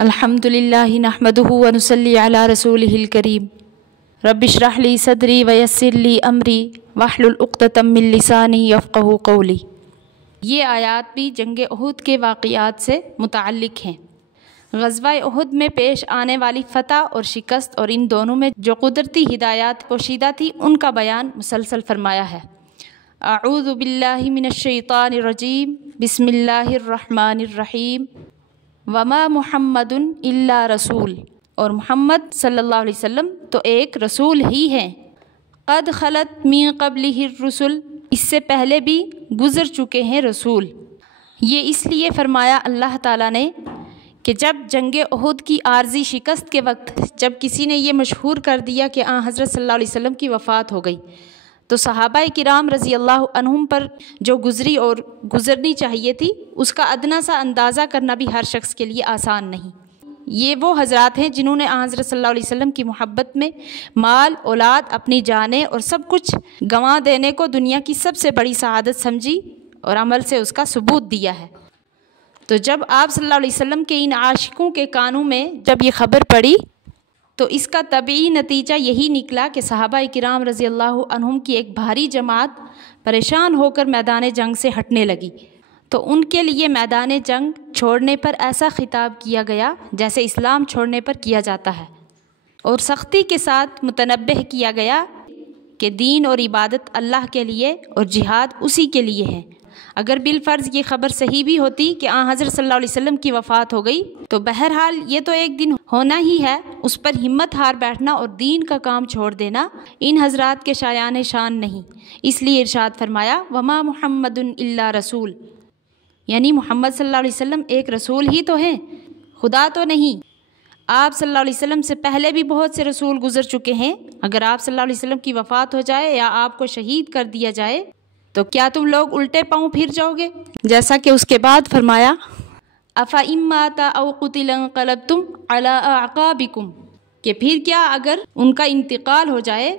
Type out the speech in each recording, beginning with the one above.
अल्हम्दुलिल्लाहि नहमदुहु व नुसल्ली अला रसूलिहिल करीम। रब्बि इश्रह ली सदरी व यस्सिर ली अमरी वहलुल उक़्दतम मिन लिसानी यफ़क़हू क़ौली। ये आयात भी जंग उहुद के वाक़ियात से मुतअल्लिक़ हैं। ग़ज़वा उहुद में पेश आने वाली फ़तह और शिकस्त और इन दोनों में जो कुदरती हिदायत पोशीदा थी उनका बयान मुसलसल फरमाया है। अऊज़ु बिल्लाहि मिनश शैतानिर रजीम, बिस्मिल्लाहिर रहमानिर रहीम। वमा मुहम्मदुन इल्ला रसूल, और मुहम्मद सल्लल्लाहु अलैहि वसल्लम तो एक रसूल ही हैं। क़द खलत मिन क़ब्लिहिर रुसुल, इससे पहले भी गुज़र चुके हैं रसूल। ये इसलिए फ़रमाया अल्लाह ताला ने कि जब जंग उहुद की आर्जी शिकस्त के वक्त जब किसी ने ये मशहूर कर दिया कि हज़रत सल्लल्लाहु अलैहि वसल्लम की वफ़ात हो गई, तो सहाबा किराम रज़ी अल्लाह अन्हुम पर जो गुज़री और गुज़रनी चाहिए थी उसका अदना सा अंदाज़ा करना भी हर शख्स के लिए आसान नहीं। ये वो हज़रात हैं जिन्होंने हज़रत सल्लल्लाहु अलैहि वसल्लम की मोहब्बत में माल, औलाद, अपनी जानें और सब कुछ गंवा देने को दुनिया की सबसे बड़ी सआदत समझी और अमल से उसका सबूत दिया है। तो जब आप सल्लल्लाहु अलैहि वसल्लम के इन आशिकों के कानों में जब ये ख़बर पड़ी तो इसका तबई नतीजा यही निकला कि सहाबा किराम रज़ी अल्लाह अन्हुम की एक भारी जमात परेशान होकर मैदान जंग से हटने लगी। तो उनके लिए मैदान जंग छोड़ने पर ऐसा खिताब किया गया जैसे इस्लाम छोड़ने पर किया जाता है, और सख्ती के साथ मुतनब्बह किया गया कि दीन और इबादत अल्लाह के लिए और जिहाद उसी के लिए है। अगर बिलफ़र्ज़ ये ख़बर सही भी होती कि हज़रत सल्लल्लाहु अलैहि वसल्लम की वफ़ात हो गई तो बहरहाल ये तो एक दिन होना ही है, उस पर हिम्मत हार बैठना और दीन का काम छोड़ देना इन हज़रात के शायान शान नहीं। इसलिए इरशाद फरमाया वमा मुहम्मदुन इल्ला रसूल, यानी मोहम्मद सल्लल्लाहु अलैहि वसल्लम एक रसूल ही तो हैं, खुदा तो नहीं। आप सल्लल्लाहु अलैहि वसल्लम से पहले भी बहुत से रसूल गुजर चुके हैं। अगर आप सल्लल्लाहु अलैहि वसल्लम की वफ़ात हो जाए या आपको शहीद कर दिया जाए तो क्या तुम लोग उल्टे पाँव फिर जाओगे? जैसा कि उसके बाद फरमाया अफ़ा इम्माता औ क़ुतिला इंक़लबतुम अला अअक़ाबिकुम, कि फिर क्या अगर उनका इंतकाल हो जाए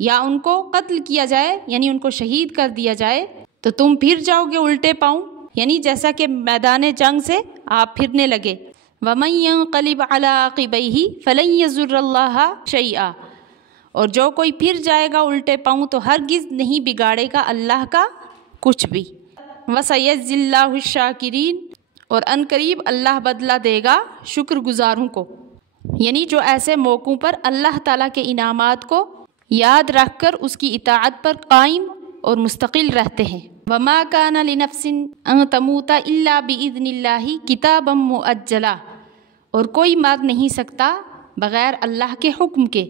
या उनको कत्ल किया जाए यानी उनको शहीद कर दिया जाए तो तुम फिर जाओगे उल्टे पाँव, यानी जैसा कि मैदान जंग से आप फिरने लगे। वमन यंक़लिब अला अक़िबैहि फ़लन यज़ुर्रल्लाह शैआ, और जो कोई फिर जाएगा उल्टे पाँव तो हरगिज़ नहीं बिगाड़ेगा अल्लाह का कुछ भी। वसयज़िल्लाहु शाकिरीन, और अनकरीब अल्लाह बदला देगा शुक्रगुजारों को, यानी जो ऐसे मौक़ों पर अल्लाह ताला के इनामात को याद रख कर उसकी इताअत पर कायम और मुस्तकिल रहते हैं। वमा काना लिनफ्सिन अन तमूता इल्ला बिइज़्निल्लाहि किताबम मुअज्जला, और कोई मर नहीं सकता बग़ैर अल्लाह के हुक्म के,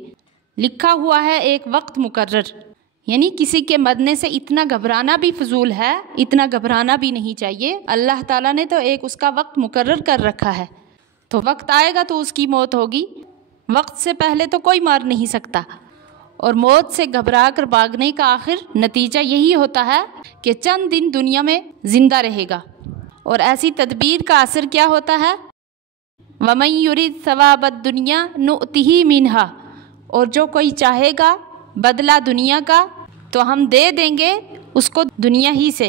लिखा हुआ है एक वक्त मुकर्रर। यानी किसी के मरने से इतना घबराना भी फजूल है, इतना घबराना भी नहीं चाहिए। अल्लाह ताला ने तो एक उसका वक्त मुकर्रर कर रखा है, तो वक्त आएगा तो उसकी मौत होगी। वक्त से पहले तो कोई मार नहीं सकता, और मौत से घबरा कर भागने का आखिर नतीजा यही होता है कि चंद दिन दुनिया में ज़िंदा रहेगा। और ऐसी तदबीर का असर क्या होता है? वमन युरिद सवाबद दुनिया नुअतिही मिनहा, और जो कोई चाहेगा बदला दुनिया का तो हम दे देंगे उसको दुनिया ही से।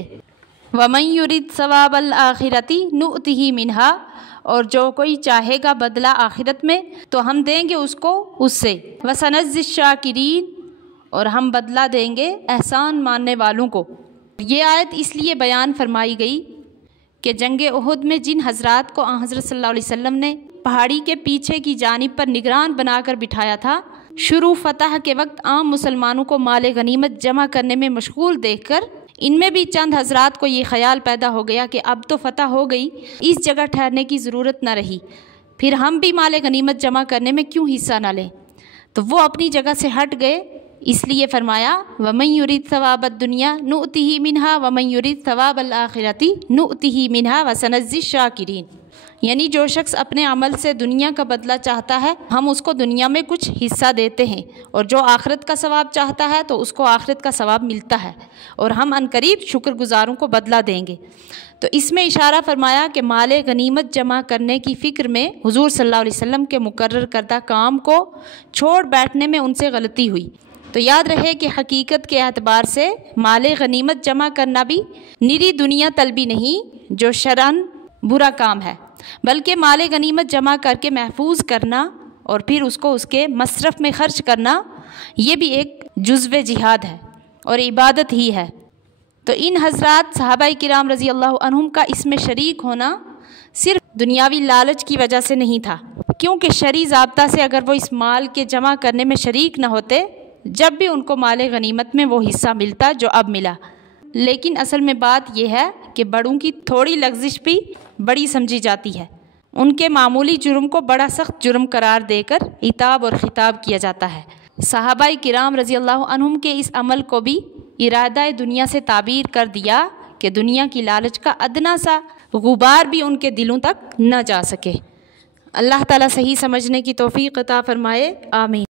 वमन युरिद सवाबल आखिरती नुअतिही मिनहा, और जो कोई चाहेगा बदला आखिरत में तो हम देंगे उसको उससे। वसनज़्ज़िश शाकिरीन, और हम बदला देंगे एहसान मानने वालों को। ये आयत इसलिए बयान फरमाई गई कि जंग उहुद में जिन हज़रात को हज़रत सल्लल्लाहु अलैहि वसल्लम ने पहाड़ी के पीछे की जानिब पर निगरान बनाकर बिठाया था, शुरू फ़तह के वक्त आम मुसलमानों को माल गनीमत जमा करने में मशगूल देखकर इनमें भी चंद हज़रात को ये ख़याल पैदा हो गया कि अब तो फ़तह हो गई, इस जगह ठहरने की ज़रूरत न रही, फिर हम भी माल गनीमत जमा करने में क्यों हिस्सा न लें। तो वो अपनी जगह से हट गए। इसलिए फरमाया वमन युरिद सवाबद दुनिया नुअतिही मिनहा वमन युरिद सवाबल आखिरती नुअतिही मिनहा वसनज़्ज़िश शाकिरीन, यानी जो शख्स अपने अमल से दुनिया का बदला चाहता है हम उसको दुनिया में कुछ हिस्सा देते हैं, और जो आखिरत का सवाब चाहता है तो उसको आखिरत का सवाब मिलता है, और हम अनकरीब शुक्रगुजारों को बदला देंगे। तो इसमें इशारा फरमाया कि माल गनीमत जमा करने की फ़िक्र में हुज़ूर सल्लल्लाहु अलैहि वसल्लम के मुकर्रर करदा काम को छोड़ बैठने में उनसे गलती हुई। तो याद रहे कि हकीकत के एतबार से माल गनीमत जमा करना भी निरी दुनिया तलबी नहीं जो शरअन बुरा काम है, بلکہ مال غنیمت جمع کر کے محفوظ کرنا اور پھر اس کو اس کے مصرف میں خرچ کرنا یہ بھی ایک جزو جہاد ہے اور عبادت ہی ہے۔ تو ان حضرات صحابہ کرام رضی اللہ عنہم کا اس میں شریک ہونا صرف دنیاوی لالچ کی وجہ سے نہیں تھا، کیونکہ شرعی ضابطہ سے اگر وہ اس مال کے جمع کرنے میں شریک نہ ہوتے جب بھی ان کو مال غنیمت میں وہ حصہ ملتا جو اب ملا۔ لیکن اصل میں بات یہ ہے کہ بڑوں کی تھوڑی لغزش بھی بڑی سمجھی جاتی ہے، ان کے معمولی جرم کو بڑا سخت جرم قرار دے کر عتاب اور خطاب کیا جاتا ہے۔ صحابہ کرام رضی اللہ عنہم کے اس عمل کو بھی ارادہ دنیا سے تعبیر کر دیا کہ دنیا کی لالچ کا ادنا سا غبار بھی ان کے دلوں تک نہ جا سکے۔ اللہ تعالیٰ صحیح سمجھنے کی توفیق عطا فرمائے، آمین۔